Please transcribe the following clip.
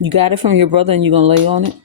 You got it from your brother and you gonna lay on it?